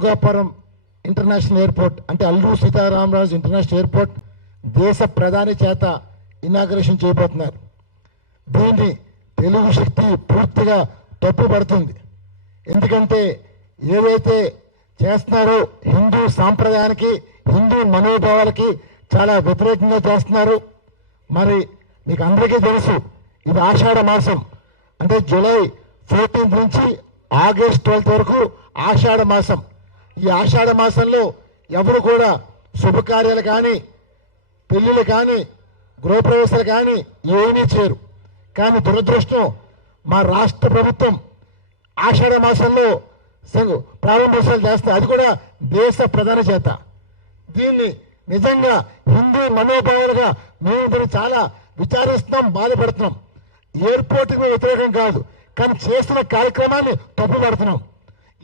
Bhogapuram international airport అంటే Alluri Sitaramaraju international airport దేశ ప్రధాని చేత ఇనాగ్రేషన్ చేయబోతున్నారు. దీన్ని తెలుగు శక్తి పూర్తిగా తప్పుపడుతుంది. ఎందుకంటే ఏవైతే చేస్తున్నారో హిందూ సాంప్రదాయానికి హిందూ మనోభావాలకి చాలా వ్యతిరేకంగా చేస్తున్నారు. మరి మీకు అందరికీ తెలుసు, ఇది ఆషాఢ మాసం అంటే జూలై 14 నుంచి ఆగస్ట్ 12 వరకు ఆషాఢ మాసం. ఈ ఆషాఢ మాసంలో ఎవరు కూడా శుభకార్యాలు కానీ పెళ్ళిళ్ళు కానీ గృహప్రవేశాలు కానీ ఏమీ చేయరు. కానీ దురదృష్టం మా రాష్ట్ర ప్రభుత్వం ఆషాఢ మాసంలో ప్రారంభోత్సవాలు చేస్తారు, అది కూడా దేశ ప్రధాని చేత. దీన్ని నిజంగా హిందూ మనోభావాలుగా మేము దీన్ని చాలా విచారిస్తున్నాం, బాధపడుతున్నాం. ఎయిర్పోర్ట్కి వ్యతిరేకం కాదు, కానీ చేస్తున్న కార్యక్రమాన్ని తప్పుపడుతున్నాం.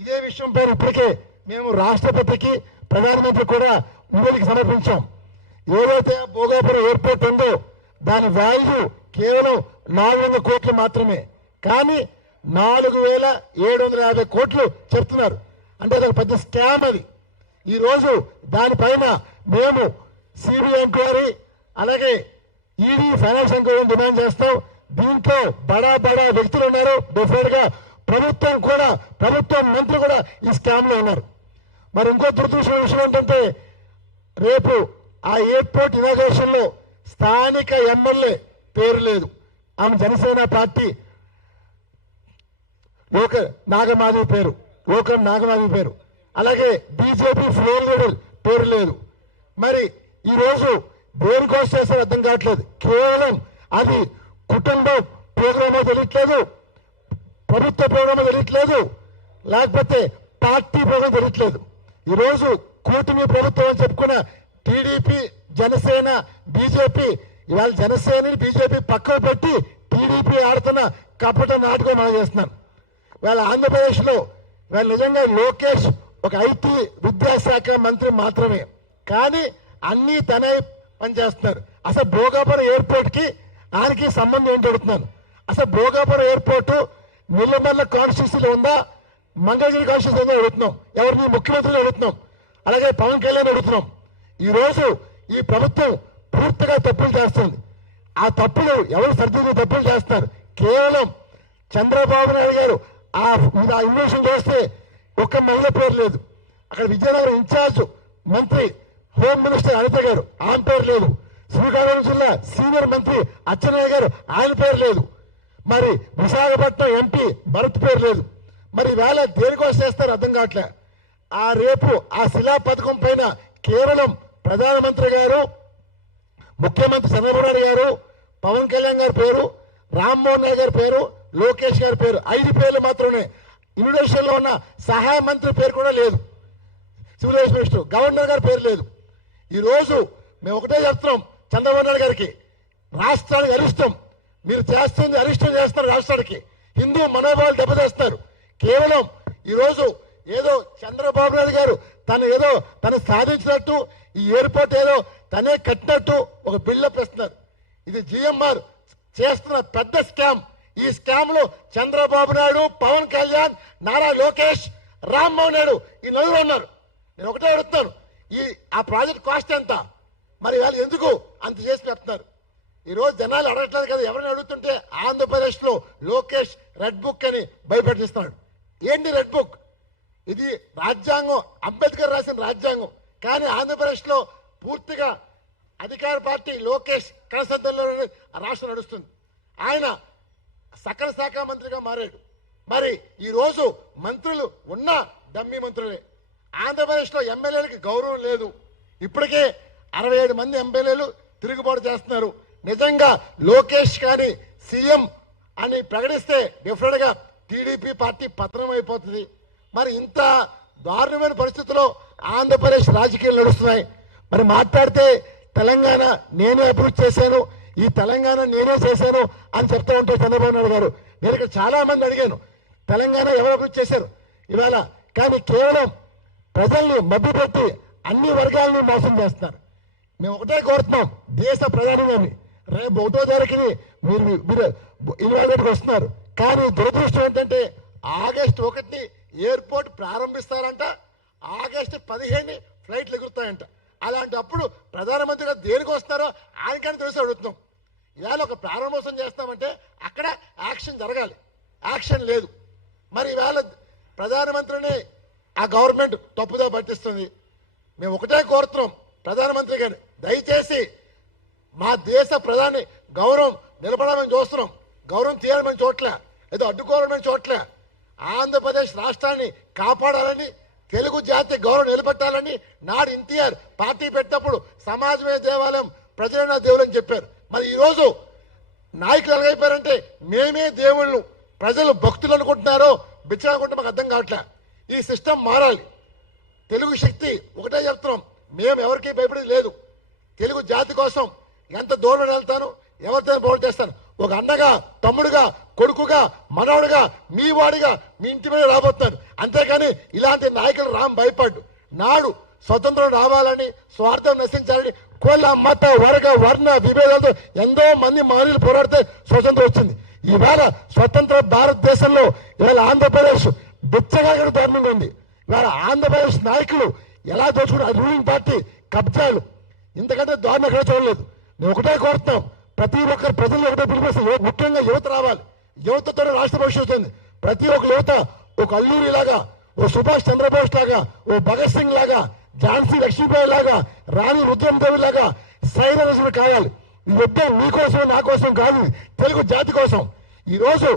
ఇదే విషయం పైన ఇప్పటికే మేము రాష్ట్రపతికి ప్రధానమంత్రి కూడా నివేదిక సమర్పించాం. ఏదైతే భోగాపురం ఎయిర్పోర్ట్ ఉందో దాని వాల్యూ కేవలం 400 కోట్లు మాత్రమే, కానీ 4,750 కోట్లు చెప్తున్నారు. అంటే అది ఒక పెద్ద స్కామ్. అది ఈరోజు దానిపైన మేము సిబిఐ ఎంక్వైరీ అలాగే ఈడీ ఫైనాన్స్ ఎంక్వైరీ డిమాండ్ చేస్తాం. దీంట్లో బడా వ్యక్తులు ఉన్నారు. డెఫినెట్ గా ప్రభుత్వం మంత్రి కూడా ఈ స్కామ్ లో ఉన్నారు. మరి ఇంకో దురదృష్టమైన విషయం ఏంటంటే రేపు ఆ ఎయిర్పోర్ట్ ఇనాగ్రేషన్ లో స్థానిక ఎమ్మెల్యే పేరు లేదు. ఆమె జనసేన పార్టీ నాగమాధవి పేరు, అలాగే బీజేపీ ఫ్లోర్ లీడర్ పేరు లేదు. మరి ఈరోజు దేనికోసం చేస్తారో అర్థం కావట్లేదు. కేవలం అది కుటుంబ ప్రోగ్రామో తెలియట్లేదు, ప్రభుత్వ ప్రోగ్రామో తెలియట్లేదు, లేకపోతే పార్టీ ప్రోగ్రాం తెలియట్లేదు. ఈరోజు కూటమి ప్రభుత్వం అని చెప్పుకున్న టీడీపీ, జనసేన, బీజేపీ ఇవాళ జనసేనని బీజేపీ పక్కన పెట్టి టీడీపీ ఆడుతున్న కపట నాటకం మనం చేస్తున్నాం. ఇవాళ ఆంధ్రప్రదేశ్లో ఇవాళ నిజంగా లోకేష్ ఒక ఐటీ విద్యాశాఖ మంత్రి మాత్రమే, కానీ అన్నీ తనే పనిచేస్తున్నారు. అసలు భోగాపురం ఎయిర్పోర్ట్కి ఆయనకి సంబంధం ఏంటి అడుగుతున్నాను. అసలు భోగాపురం ఎయిర్పోర్ట్ నిల్లమల్ల కాన్స్టిట్యూన్సీలో ఉందా, మంగళగిరి కాన్స్టిట్యూన్సీ ఉందా అడుగుతున్నాం. ఎవరిని ముఖ్యమంత్రిని అడుగుతున్నాం, అలాగే పవన్ కళ్యాణ్ అడుగుతున్నాం. ఈరోజు ఈ ప్రభుత్వం పూర్తిగా తప్పులు చేస్తుంది. ఆ తప్పులు ఎవరు సరిదిద్దే తప్పులు చేస్తారు. కేవలం చంద్రబాబు నాయుడు గారు ఆ ఇన్వెస్టిగేషన్ చేస్తే ఒక్క మహిళ పేరు లేదు. అక్కడ విజయనగరం ఇన్ఛార్జ్ మంత్రి హోమ్ మినిస్టర్ అనిత గారు ఆమె పేరు లేదు. శ్రీకాకుళం జిల్లా సీనియర్ మంత్రి అచ్చెన్నాయుడు గారు ఆయన పేరు లేదు. మరి విశాఖపట్నం ఎంపీ భరత్ పేరు లేదు. మరి వేళ దేనికోసం చేస్తారు అర్థం కావట్లే. రేపు ఆ శిలా పథకం పైన కేవలం ప్రధానమంత్రి గారు, ముఖ్యమంత్రి చంద్రబాబు నాయుడు గారు, పవన్ కళ్యాణ్ గారి పేరు, రామ్మోహన్ నాయుడు గారి పేరు, లోకేష్ గారి పేరు, 5 పేర్లు మాత్రమే. ఇన్విటేషన్ లో ఉన్న సహాయ మంత్రి పేరు కూడా లేదు. సివిల్ మినిస్టర్, గవర్నర్ గారి పేరు లేదు. ఈ రోజు మేము ఒకటే చెప్తున్నాం చంద్రబాబు నాయుడు గారికి, రాష్ట్రానికి అరిష్టం, మీరు చేస్తుంది అరిష్టం చేస్తారు. రాష్ట్రానికి హిందూ మనోభావాలు దెబ్బతీస్తారు. కేవలం ఈరోజు ఏదో చంద్రబాబు నాయుడు గారు తను సాధించినట్టు, ఈ ఎయిర్పోర్ట్ ఏదో తనే కట్టినట్టు ఒక బిల్డప్ ఇస్తున్నారు. ఇది జిఎంఆర్ చేస్తున్న పెద్ద స్కామ్. ఈ స్కామ్ లో చంద్రబాబు నాయుడు, పవన్ కళ్యాణ్, నారా లోకేష్, రామ్మోహన్ నాయుడు ఈ నలుగురు ఉన్నారు. నేను ఒకటే అడుగుతున్నాను, ఆ ప్రాజెక్ట్ కాస్ట్ ఎంత? మరి వాళ్ళు ఎందుకు అంత చేసి పెడుతున్నారు? ఈరోజు జనాలు అడగట్లేదు కదా. ఎవరైనా అడుగుతుంటే ఆంధ్రప్రదేశ్ లో లోకేష్ రెడ్ బుక్ అని భయపెట్టిస్తున్నాడు. ఏంటి రెడ్ బుక్? ఇది రాజ్యాంగం, అంబేద్కర్ రాసిన రాజ్యాంగం. కానీ ఆంధ్రప్రదేశ్ లో పూర్తిగా అధికార పార్టీ లోకేష్ కనసంతంలో రాష్ట్రం నడుస్తుంది. ఆయన సకల శాఖ మంత్రిగా మారాడు. మరి ఈ రోజు మంత్రులు ఉన్న డమ్మీ మంత్రులే. ఆంధ్రప్రదేశ్ లో ఎమ్మెల్యేలకి గౌరవం లేదు. ఇప్పటికే 67 మంది ఎమ్మెల్యేలు తిరుగుబాటు చేస్తున్నారు. నిజంగా లోకేష్ కానీ సీఎం అని ప్రకటిస్తే డెఫినెట్ గా టీడీపీ పార్టీ పతనం అయిపోతుంది. మరి ఇంత దారుణమైన పరిస్థితుల్లో ఆంధ్రప్రదేశ్ రాజకీయాలు నడుస్తున్నాయి. మరి మాట్లాడితే తెలంగాణ నేనే అభివృద్ధి చేశాను, ఈ తెలంగాణ నేనే చేశాను అని చెప్తూ ఉంటే చంద్రబాబు నాయుడు గారు, నేను ఇక్కడ చాలా మంది అడిగాను తెలంగాణ ఎవరు అభివృద్ధి చేశారు ఇవాళ. కానీ కేవలం ప్రజల్ని మభ్యపెట్టి అన్ని వర్గాలను మోసం చేస్తున్నారు. మేము ఒకటే కోరుతున్నాం దేశ ప్రధాని, రేపు 1వ తారీఖుని మీరు ఇన్వాల్వ్మెంట్కి వస్తున్నారు. కానీ దురదృష్టం ఏంటంటే ఆగస్టు 1 ఎయిర్పోర్ట్ ప్రారంభిస్తారంట. ఆగస్టు 15 ఫ్లైట్లు ఎగురుతాయంట. అలాంటప్పుడు ప్రధానమంత్రి గారు దేనికి వస్తారో ఆయనకని తెలిసి అడుగుతున్నాం. ఇవాళ ఒక ప్రారంభోత్సవం చేస్తామంటే అక్కడ యాక్షన్ జరగాలి, యాక్షన్ లేదు. మరి ఇవాళ ప్రధానమంత్రిని ఆ గవర్నమెంట్ తప్పుదో పట్టిస్తుంది. మేము ఒకటే కోరుతున్నాం ప్రధానమంత్రి గారిని, దయచేసి మా దేశ ప్రధాని గౌరవం నిలబడమని చూస్తున్నాం, గౌరవం తీయాలని చోట్ల ఏదో అడ్డుకోవాలని చోట్ల ఆంధ్రప్రదేశ్ రాష్ట్రాన్ని కాపాడాలని, తెలుగు జాతి గౌరవం నిలబెట్టాలని నాడు ఎన్టీఆర్ పార్టీ పెట్టినప్పుడు సమాజమే దేవాలయం ప్రజలైన దేవులు అని చెప్పారు. మరి ఈరోజు నాయకులు ఎలాగైపోయారంటే మేమే దేవుళ్ళు, ప్రజలు భక్తులు అనుకుంటున్నారో బిచ్చలు అనుకుంటే మాకు అర్థం కావట్లే. ఈ సిస్టమ్ మారాలి. తెలుగు శక్తి ఒకటే చెప్తున్నాం, మేము ఎవరికి భయపడేది లేదు. తెలుగు జాతి కోసం ఎంత దూరం వెళ్తాను, ఎవరితో పోటీ చేస్తాను. ఒక అన్నగా, తమ్ముడుగా, కొడుకుగా, మనవడుగా, మీ వాడిగా మీ ఇంటి మీద రాబోతున్నాను. అంతేకాని ఇలాంటి నాయకులు భయపడ్డు. నాడు స్వతంత్రం రావాలని, స్వార్థం నశించాలని కుల, మత, వర్ణ విభేదాలతో ఎంతో మంది మహనీయులు పోరాడితే స్వతంత్రం వచ్చింది. ఈవేళ స్వతంత్ర భారతదేశంలో ఇవాళ ఆంధ్రప్రదేశ్ బిచ్చగా దారుణంగా ఉంది. ఇవాళ ఆంధ్రప్రదేశ్ నాయకులు ఎలా దోచుకున్నారు, రూలింగ్ పార్టీ కబ్జాలు, ఇంతకంటే దారుణం ఎక్కడ చూడలేదు. నేను ఒకటే కోరుతున్నాం, ప్రతి ఒక్కరు ప్రజలు ఒకటే పిలిపిస్తాం, ముఖ్యంగా యువత రావాలి. యువతతో రాష్ట్ర భవిష్యత్తు ఉంది. ప్రతి ఒక్క యువత ఒక అల్లూరి లాగా, ఓ సుభాష్ చంద్రబోస్ లాగా, ఓ భగత్ సింగ్ లాగా, ఝాన్సీ లక్ష్మీబాయి లాగా, రాణి రుద్రమదేవి లాగా సైనికులు కావాలి. ఈ యుద్ధం మీకోసం నా కోసం కాదు, తెలుగు జాతి కోసం. ఈ రోజు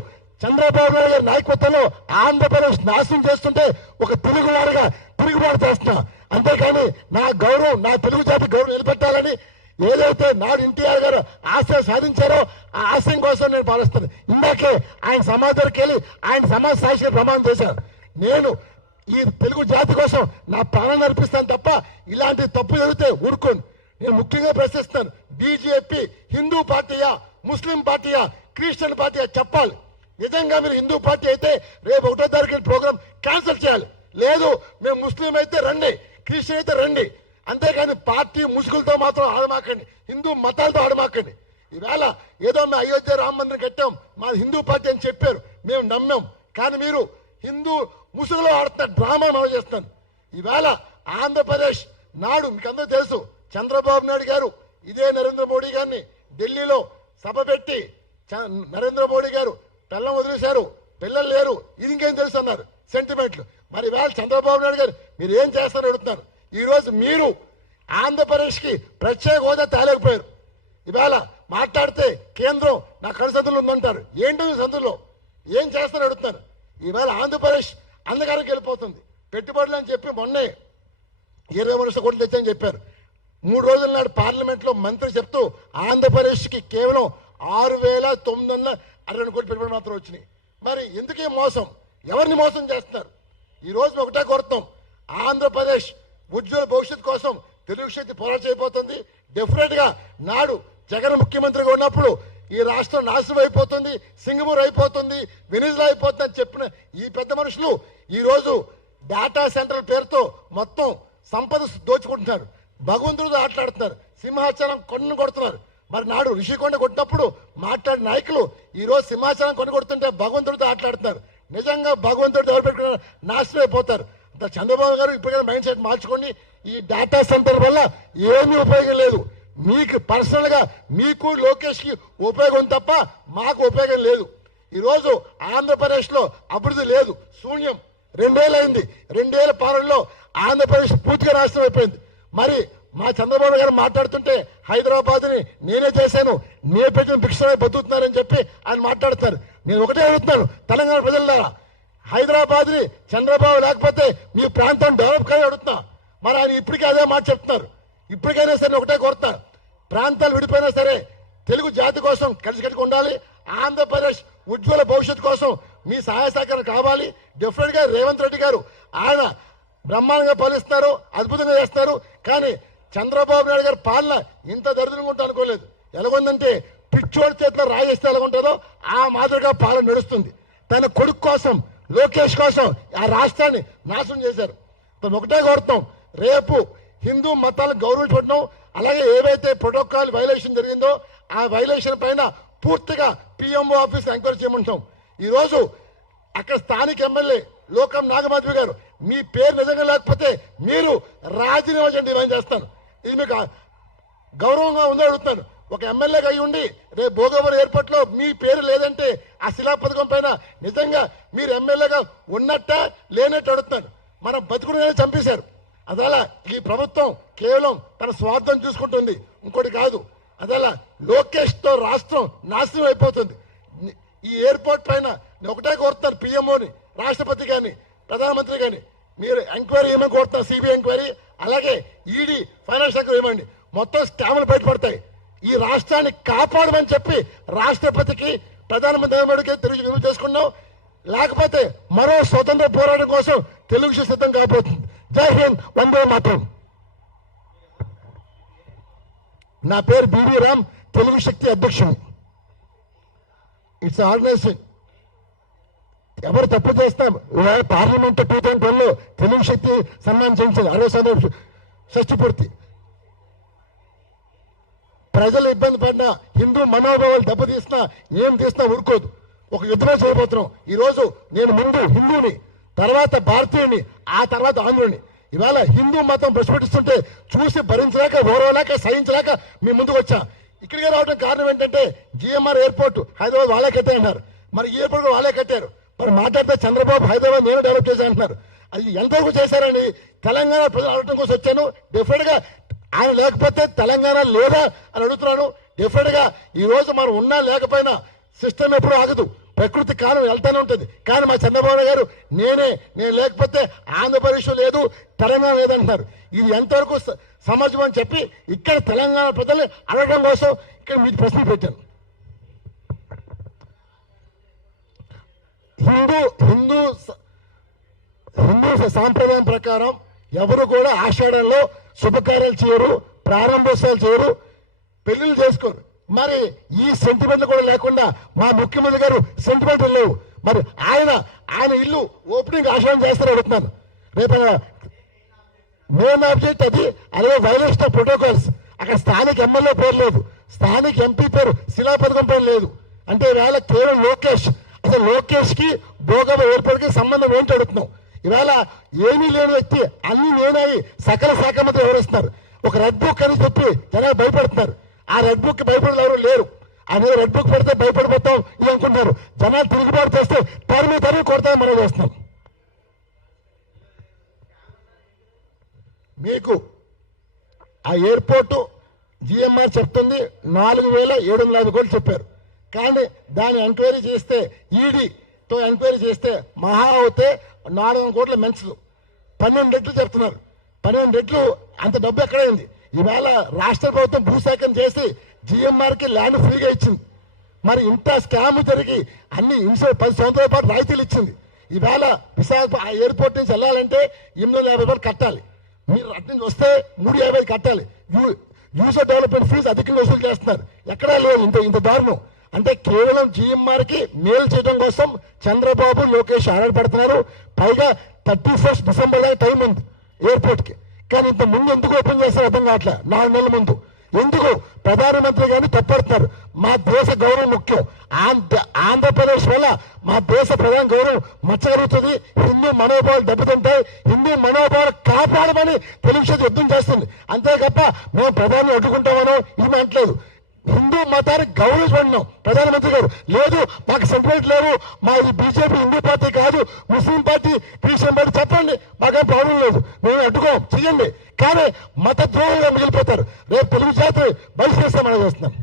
చంద్రబాబు నాయుడు గారి నాయకత్వంలో ఆంధ్రప్రదేశ్ నాశనం చేస్తుంటే ఒక తెలుగువాడిగా తిరుగుబాటు చేస్తున్నా. అంతేకాని నా గౌరవం, నా తెలుగు జాతి గౌరవం నిలబెట్టాలని ఏదైతే నాడు ఎన్టీఆర్ గారు ఆశయం సాధించారో ఆ ఆశయం కోసం నేను పాలిస్తాను. ఇందాకే ఆయన సమాజానికి వెళ్ళి ఆయన సమాజ సాక్షిగా ప్రమాణం చేశారు. నేను ఈ తెలుగు జాతి కోసం నా ప్రాణాన్ని అర్పిస్తాను తప్ప ఇలాంటి తప్పు జరిగితే ఊరుకోను. నేను ముఖ్యంగా ప్రశ్నిస్తాను, బీజేపీ హిందూ పార్టీయా, ముస్లిం పార్టీయా, క్రిస్టియన్ పార్టీయా చెప్పాలి. నిజంగా మీరు హిందూ పార్టీ అయితే రేపు 1వ తారీఖు ప్రోగ్రాం క్యాన్సిల్ చేయాలి. లేదు మేము ముస్లిం అయితే రండి, క్రిస్టియన్ అయితే రండి. అంతేకాని పార్టీ ముసుగులతో మాత్రం ఆడమాకండి, హిందూ మతాలతో ఆడమాకండి. ఈవేళ ఏదో మేము అయోధ్య రామ మందిరం కట్టాం, మా హిందూ పార్టీ అని చెప్పారు, మేము నమ్మాం. కానీ మీరు హిందూ ముసుగులో ఆడుతున్న డ్రామా మనం చేస్తున్నాను. ఈవేళ ఆంధ్రప్రదేశ్ నాడు మీకు అందరూ తెలుసు, చంద్రబాబు నాయుడు గారు ఇదే నరేంద్ర మోడీ గారిని ఢిల్లీలో సభ పెట్టి నరేంద్ర మోడీ గారు పిల్లలు వదిలేశారు, పిల్లలు లేరు, ఇది ఇంకేం తెలుసు అన్నారు సెంటిమెంట్లు. మరి ఈవేళ చంద్రబాబు నాయుడు గారు మీరు ఏం చేస్తారని అడుగుతున్నారు. ఈరోజు మీరు ఆంధ్రప్రదేశ్కి ప్రత్యేక హోదా తేలేకపోయారు. ఈవేళ మాట్లాడితే కేంద్రం నా కనుసందులు ఉందంటారు. ఏంటో ఈ సందులో ఏం చేస్తారని అడుగుతున్నారు. ఈవేళ ఆంధ్రప్రదేశ్ అంధకారంకి వెళ్ళిపోతుంది. పెట్టుబడులు అని చెప్పి మొన్నే 20 లక్షల కోట్లు తెచ్చని చెప్పారు. 3 రోజుల నాడు పార్లమెంట్లో మంత్రి చెప్తూ ఆంధ్రప్రదేశ్కి కేవలం 6,962 కోట్లు పెట్టుబడి మాత్రం వచ్చినాయి. మరి ఎందుకే మోసం, ఎవరిని మోసం చేస్తున్నారు? ఈ రోజు ఒకటే కోరుతాం, ఆంధ్రప్రదేశ్ ఉజ్వల భవిష్యత్తు కోసం తెలుగు శక్తి పోరాటం చేయబోతుంది. డెఫినెట్ గా నాడు జగన్ ముఖ్యమంత్రిగా ఉన్నప్పుడు ఈ రాష్ట్రం నాశనం అయిపోతుంది, సింగపూర్ అయిపోతుంది, వెనిజులా అయిపోతుంది అని చెప్పిన ఈ పెద్ద మనుషులు ఈ రోజు డేటా సెంటర్ పేరుతో మొత్తం సంపద దోచుకుంటున్నారు, భగవంతుడితో ఆటలాడుతున్నారు, సింహాచలం కొన్ను కొడుతున్నారు. మరి నాడు రిషికొండ కొట్టినప్పుడు మాట్లాడిన నాయకులు ఈ రోజు సింహాచలం కొను కొడుతుంటే భగవంతుడితో ఆటలాడుతున్నారు. నిజంగా భగవంతుడితో ఎవరు పెట్టుకున్న నాశనం అయిపోతారు. చంద్రబాబు గారు ఇప్పటికైనా మైండ్ సెట్ మార్చుకోండి. ఈ డేటా సెంటర్ వల్ల ఏమీ ఉపయోగం లేదు. మీకు పర్సనల్ గా మీకు లోకేష్ కి ఉపయోగం తప్ప మాకు ఉపయోగం లేదు. ఈరోజు ఆంధ్రప్రదేశ్ లో అభివృద్ధి లేదు, శూన్యం. 2 ఏళ్ళు అయింది. 2 ఏళ్ల పాలనలో ఆంధ్రప్రదేశ్ పూర్తిగా నాశనం అయిపోయింది. మరి మా చంద్రబాబు గారు మాట్లాడుతుంటే హైదరాబాద్ ని నేనే చేశాను, నేను పెట్టిన భిక్షమే బతుకుతున్నారని చెప్పి ఆయన మాట్లాడుతున్నారు. నేను ఒకటే అడుగుతున్నాను తెలంగాణ ప్రజల ద్వారా, హైదరాబాద్ ని చంద్రబాబు లేకపోతే మీ ప్రాంతం డెవలప్ కానీ అడుగుతున్నా. మరి ఆయన ఇప్పటికీ అదే మాట చెప్తున్నారు. ఇప్పటికైనా సరే ఒకటే కోరుతున్నారు, ప్రాంతాలు విడిపోయినా సరే తెలుగు జాతి కోసం కలిసికట్టుగా ఉండాలి. ఆంధ్రప్రదేశ్ ఉజ్వల భవిష్యత్తు కోసం మీ సహాయ సహకారం కావాలి. డెఫినెట్ గా రేవంత్ రెడ్డి గారు ఆయన బ్రహ్మాండంగా పాలిస్తున్నారు, అద్భుతంగా చేస్తారు. కానీ చంద్రబాబు నాయుడు గారి పాలన ఇంత దరిద్రంగా ఉంటా అనుకోలేదు. ఎలాగొందంటే పిచ్చోడి చేతిలో రాజేస్తే ఎలాగుంటుందో ఆ మాదిరిగా పాలన నడుస్తుంది. తన కొడుకు కోసం, లోకేష్ కోసం ఆ రాష్ట్రాన్ని నాశనం చేశారు. ఒకటే కోరుతాం, రేపు హిందూ మతాలను గౌరవించడం, అలాగే ఏవైతే ప్రోటోకాల్ వైలేషన్ జరిగిందో ఆ వైలేషన్ పైన పూర్తిగా పిఎంఓ ఆఫీస్ ఎంక్వైరీ చేయమంటాం. ఈరోజు అక్కడ స్థానిక ఎమ్మెల్యే లోకం నాగమాధవి గారు మీ పేరు నిజంగా లేకపోతే మీరు రాజీనామా చేయండి, డిమాండ్ చేస్తాను. ఇది మీకు గౌరవంగా ఉందో అడుగుతాను. ఒక ఎమ్మెల్యేగా అయి ఉండి రేపు భోగవరం ఎయిర్పోర్ట్ లో మీ పేరు లేదంటే ఆ శిలా పథకం పైన నిజంగా మీరు ఎమ్మెల్యేగా ఉన్నట్ట లేనట్టు అడుగుతాను. మనం బతుకుడుగానే చంపేశారు. అదలా ఈ ప్రభుత్వం కేవలం తన స్వార్థం చూసుకుంటుంది, ఇంకోటి కాదు. అదలా లోకేష్ తో రాష్ట్రం నాశనం అయిపోతుంది. ఈ ఎయిర్పోర్ట్ పైన ఒకటే కోరుతారు, పిఎంఓని, రాష్ట్రపతి కానీ ప్రధానమంత్రి కానీ, మీరు ఎంక్వైరీ ఏమని కోరుతారు, సిబిఐ ఎంక్వైరీ, అలాగే ఈడీ ఫైనాన్స్ ఎంక్వైరీ ఇవ్వండి. మొత్తం స్కాములు బయటపడతాయి. ఈ రాష్ట్రాన్ని కాపాడమని చెప్పి రాష్ట్రపతికి ప్రధానమంత్రికి తెలుగు చేసుకున్నాం. లేకపోతే మరో స్వతంత్ర పోరాటం కోసం తెలుగు సిద్ధం కాబోతుంది. జై హింద్, వందే మాతరం. నా పేరు బివి రామ్, తెలుగు శక్తి అధ్యక్షుడు. It's organisation. ఎవరు తప్పు చేస్తాం, పార్లమెంట్ 2012 తెలుగు శక్తి సన్మానం చేయించింది, 60 షష్టి పూర్తి. ప్రజలు ఇబ్బంది పడినా, హిందూ మనోభావాలు దెబ్బతీసినా, ఏం తీసినా ఊరుకోదు. ఒక యుద్ధమే చేయబోతున్నాం. ఈరోజు నేను ముందు హిందూని, తర్వాత భారతీయుని, ఆ తర్వాత ఆంధ్రుని. ఇవాళ హిందూ మతం ప్రశ్నిస్తుంటే చూసి భరించలేక, ఓరవలేక, సహించలేక మీ ముందుకు వచ్చా. ఇక్కడికి రావడం కారణం ఏంటంటే జిఎంఆర్ ఎయిర్పోర్ట్ హైదరాబాద్ వాళ్ళే కట్టారన్నారు. మరి ఈ ఎయిర్పోర్ట్ వాళ్ళే కట్టారు. మరి మాట్లాడితే చంద్రబాబు హైదరాబాద్ నేను డెవలప్ చేశాను అంటున్నారు. అది ఎంతవరకు చేశారని తెలంగాణ ప్రజలు అడగడం కోసం వచ్చాను. డెఫినెట్ గా ఆయన లేకపోతే తెలంగాణ లేదా అని అడుగుతున్నాను. డెఫినెట్ గా ఈ రోజు మనం ఉన్నా లేకపోయినా సిస్టమ్ ఎప్పుడు ఆగదు, ప్రకృతి కాలం వెళ్తానే ఉంటుంది. కానీ మా చంద్రబాబు గారు నేను లేకపోతే ఆంధ్రప్రదేశ్ లేదు, తెలంగాణ లేదంటున్నారు. ఇది ఎంతవరకు సమాజం అని చెప్పి ఇక్కడ తెలంగాణ ప్రజల్ని అడగడం కోసం ఇక్కడ మీకు ప్రశ్న పెట్టాను. హిందూ సాంప్రదాయం ప్రకారం ఎవరు కూడా ఆషాఢంలో శుభకార్యాలు చేయరు, ప్రారంభోత్సవాలు చేయరు, పెళ్లిళ్ళు చేసుకోరు. మరి ఈ సెంటిమెంట్లు కూడా లేకుండా మా ముఖ్యమంత్రి గారు సెంటిమెంట్లు లేవు. మరి ఆయన ఇల్లు ఓపెనింగ్ ఆషాఢం చేస్తారని అడుగుతున్నాను. రేపు మెయిన్ ఆబ్జెక్ట్ అది. అలాగే వైలేషన్ ఆఫ్ ప్రోటోకాల్స్. అక్కడ స్థానిక ఎమ్మెల్యే పేరు లేదు, స్థానిక ఎంపీ పేరు శిలా పథకం పేరు లేదు. అంటే ఇవాళ కేవలం లోకేష్, అసలు లోకేష్ కి భోగవ ఏర్పాటుకి సంబంధం ఏంటి అడుగుతున్నాం. ఇవాళ ఏమీ లేని వ్యక్తి అన్ని నేనై సకల శాఖ మంత్రి వివరిస్తున్నారు. ఒక రెడ్ బుక్ అని చెప్పి జనాలు భయపడుతున్నారు. ఆ రెడ్ బుక్ భయపడేది ఎవరు లేరు. అదే రెడ్ బుక్ పెడితే భయపడిపోతాం ఇది అనుకుంటున్నారు. జనాలు తిరుగుబాటు చేస్తే తరిమి కొడతామని మనం చేస్తున్నాం. మీకు ఆ ఎయిర్పోర్టు జిఎంఆర్ చెప్తుంది 4,750 కోట్లు చెప్పారు. కానీ దాన్ని ఎంక్వైరీ చేస్తే, ఈడీతో ఎంక్వైరీ చేస్తే మహా అవుతే 400 కోట్ల మెంచలు 12 రెట్లు చెప్తున్నారు. 12 రెట్లు అంత డబ్బు ఎక్కడైంది? ఈవేళ రాష్ట్ర ప్రభుత్వం భూసేకరణ చేసి జిఎంఆర్కి ల్యాండ్ ఫ్రీగా ఇచ్చింది. మరి ఇంత స్కామ్ జరిగి అన్ని 10 సంవత్సరాల పాటు రాయితీలు ఇచ్చింది. ఈవేళ విశాఖ ఆ ఎయిర్పోర్ట్ నుంచి వెళ్ళాలంటే 850 రూపాయలు కట్టాలి. మీరు అటు నుంచి వస్తే 350 కట్టాలి. యూజర్ డెవలప్మెంట్ ఫీజు అధికంగా వసూలు చేస్తున్నారు. ఎక్కడా లేదు ఇంత దారుణం. అంటే కేవలం జిఎంఆర్కి మేలు చేయడం కోసం చంద్రబాబు, లోకేష్ ఆరాటపడుతున్నారు. పైగా 31 డిసెంబర్ దాకా టైం ఉంది ఎయిర్పోర్ట్కి. కానీ ఇంత ముందు ఎందుకు ఓపెన్ చేస్తారు అర్థం కావట్లే. 4 నెలల ముందు ఎందుకు ప్రధానమంత్రి గారిని తప్పడుతున్నారు. మా దేశ గౌరవం ముఖ్యం. ఆంధ్రప్రదేశ్ వల్ల మా దేశ ప్రధాన గౌరవం మచ్చగలుగుతుంది. హిందూ మనోభావాలు దెబ్బతింటాయి. హిందూ మనోభావాలు కాపాడమని తెలుగు యుద్ధం చేస్తుంది. అంతే తప్ప మేము ప్రధాని అడ్డుకుంటామనో ఇది అంటలేదు. హిందూ మతాన్ని గౌరవించబడినాం. ప్రధానమంత్రి గారు లేదు మాకు సెంటిమెంట్ లేవు, మా ఇది బీజేపీ హిందూ పార్టీ కాదు, ముస్లిం పార్టీ, క్రిస్టియన్ పార్టీ చెప్పండి, మాకేం ప్రాబ్లం లేదు, మేము అడ్డుకోం, చెయ్యండి. కానీ మత ద్రోహంగా మిగిలిపోతారు. రేపు తెలుగు జాతి బహిష్కరిస్తామని చేస్తున్నాం.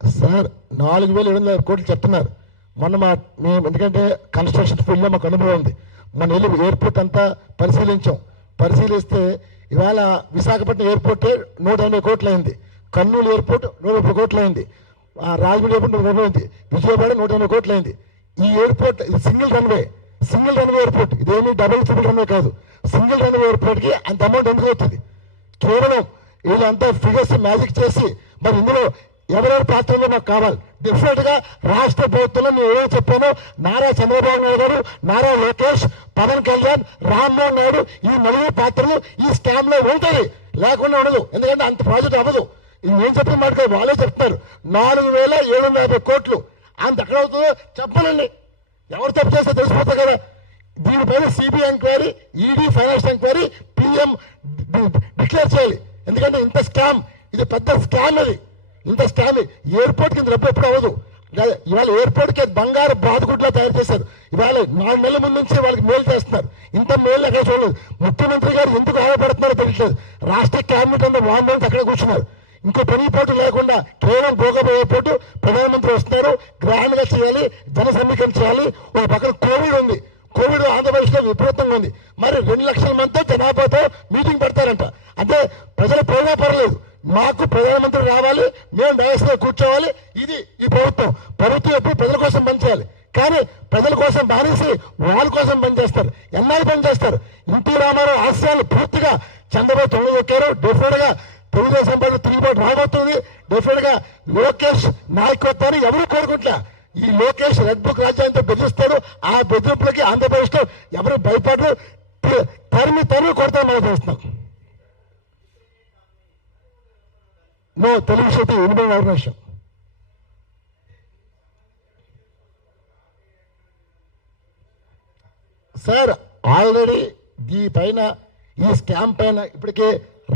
సార్ 4,700 కోట్లు చెప్తున్నారు. మొన్న మేము ఎందుకంటే కన్స్ట్రక్షన్ ఫీల్డ్లో మాకు అనుభవం ఉంది. మన వెళ్ళి ఎయిర్పోర్ట్ అంతా పరిశీలిస్తే ఇవాళ విశాఖపట్నం ఎయిర్పోర్టే 180 కోట్లు అయింది, కర్నూలు ఎయిర్పోర్ట్ 130 కోట్లు అయింది, రాజమండ్రి ఎయిర్పోర్ట్ 130 అయింది, విజయవాడ 180 కోట్లు అయింది. ఈ ఎయిర్పోర్ట్ ఇది సింగిల్ రన్వే ఎయిర్పోర్ట్, ఇదేమి డబుల్ ట్రిపుల్ రన్వే కాదు. సింగిల్ రన్వే ఎయిర్పోర్ట్కి అంత అమౌంట్ ఎందుకు అవుతుంది? కేవలం వీళ్ళంతా ఫిగర్స్ మ్యాజిక్ చేసి మరి ఇందులో ఎవరెవరి పాత్రలో నాకు కావాలి. డెఫినెట్ గా రాష్ట్ర ప్రభుత్వంలో నేను ఏమో చెప్పానో నారా చంద్రబాబు నాయుడు గారు, నారా లోకేష్ పవన్ కళ్యాణ్, రామ్మోహన్ నాయుడు ఈ నలుగురు పాత్రలు ఈ స్కామ్ లో ఉంటుంది, లేకుండా ఉండదు. ఎందుకంటే అంత ప్రాజెక్ట్ అవ్వదు. ఇది నేను చెప్పిన మాట కాదు, వాళ్ళే చెప్తున్నారు. 4,750 కోట్లు అంత ఎక్కడ అవుతుందో చెప్పనండి. ఎవరు తప్పు చేస్తే తెలిసిపోతాయి కదా. దీనిపైన CBI enquiry, ED finance enquiry, PM declare చేయాలి. ఎందుకంటే ఇంత స్కామ్, ఇది పెద్ద స్కామ్. అది ఇంత స్కామ్ ఎయిర్పోర్ట్ కింద డబ్బు ఎప్పుడు అవ్వదు. ఇవాళ ఎయిర్పోర్ట్ కి బంగారు బాదుగుడ్లా తయారు చేశారు. ఇవాళ 4 నెలల ముందు నుంచి వాళ్ళకి మేలు చేస్తున్నారు. ఇంత మేలు ఎక్కడ చూడలేదు. ముఖ్యమంత్రి గారు ఎందుకు ఆధారపడుతున్నారో తెలియట్లేదు. రాష్ట్ర క్యాబినెట్ అంతా వాంబోన్స్ అక్కడ కూర్చున్నారు. ఇంకో పనిపోటు లేకుండా కేవలం భోగపోయేపోటు ప్రధానమంత్రి వస్తున్నారు. గ్రాండ్ గా చేయాలి, జన సమీకరణ చేయాలి. ఒక పక్కన కోవిడ్ ఉంది. కోవిడ్ ఆంధ్రప్రదేశ్ లో విపరీతంగా ఉంది. మరి 2 లక్షల మందితో జనాభాతో మీటింగ్ పెడతారంట. అంటే ప్రజలు పోయినా పర్లేదు, మాకు ప్రధానమంత్రి రావాలి, మేము డయాస్ లో కూర్చోవాలి. ఇది ఈ ప్రభుత్వం ఎప్పుడు ప్రజల కోసం పనిచేయాలి. కానీ ప్రజల కోసం బానేసి వాళ్ళ కోసం పనిచేస్తారు. ఎన్నాళ్ళు పనిచేస్తారు? ఎన్టీ రామారావు ఆశయాలు పూర్తిగా చంద్రబాబు తొంగదొక్కారు. డెఫినెట్ గా తెలుగుదేశం పార్టీ తిరుగుబాటు రాబోతుంది. డెఫినెట్ గా లోకేష్ నాయకత్వాన్ని ఎవరు కోరుకుంటా. ఈ లోకేష్ రెడ్ బుక్ రాజ్యాంగంతో బెదిరిస్తాడు. ఆ బెదిరింపులకి ఆంధ్రప్రదేశ్ లో ఎవరు భయపడరు. తరిమి కొడతామని మనం చేస్తున్నాం. తెలుగు శక్తి ఎనిమిది అవకాశం. సార్ ఆల్రెడీ దీనిపైన ఈ స్కామ్ పైన ఇప్పటికే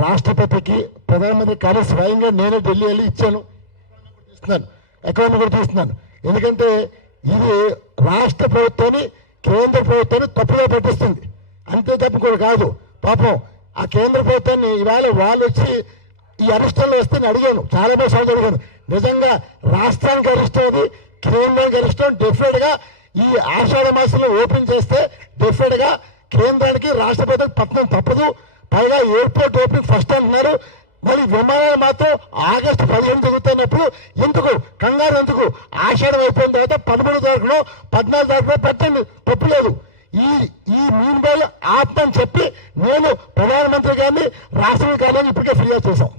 రాష్ట్రపతికి, ప్రధానమంత్రి కానీ స్వయంగా నేనే ఢిల్లీ వెళ్ళి ఇచ్చాను. అకౌంట్ కూడా తీస్తున్నాను. ఎందుకంటే ఇది రాష్ట్ర ప్రభుత్వాన్ని, కేంద్ర ప్రభుత్వాన్ని తప్పుగా పట్టిస్తుంది. అంతే తప్పు కూడా కాదు. పాపం ఆ కేంద్ర ప్రభుత్వాన్ని ఇవాళ వాళ్ళు వచ్చి ఈ అరిష్టంలో వస్తే నేను అడిగాను, చాలా మంది సార్లు అడిగాను. నిజంగా రాష్ట్రానికి అరిష్టం అది, కేంద్రానికి అరిష్టం. డెఫినెట్ గా ఈ ఆషాఢ మాసంలో ఓపెన్ చేస్తే డెఫినెట్ గా కేంద్రానికి, రాష్ట్ర ప్రభుత్వానికి పట్టణం తప్పదు. పైగా ఎయిర్పోర్ట్ ఓపెనింగ్ ఫస్ట్ అంటున్నారు. మళ్ళీ విమానాలు మాత్రం ఆగస్టు 15 జరుగుతున్నప్పుడు ఎందుకు కంగారు? ఎందుకు? ఆషాఢం అయిపోయిన తర్వాత 13 తారీఖునో 14 తారీఖునో పెట్టండి, తప్పు లేదు. ఈ మీన్ బైల్ ఆపని చెప్పి నేను ప్రధానమంత్రి గారిని, రాష్ట్రపతి గారిని ఇప్పటికే ఫిర్యాదు చేశాం.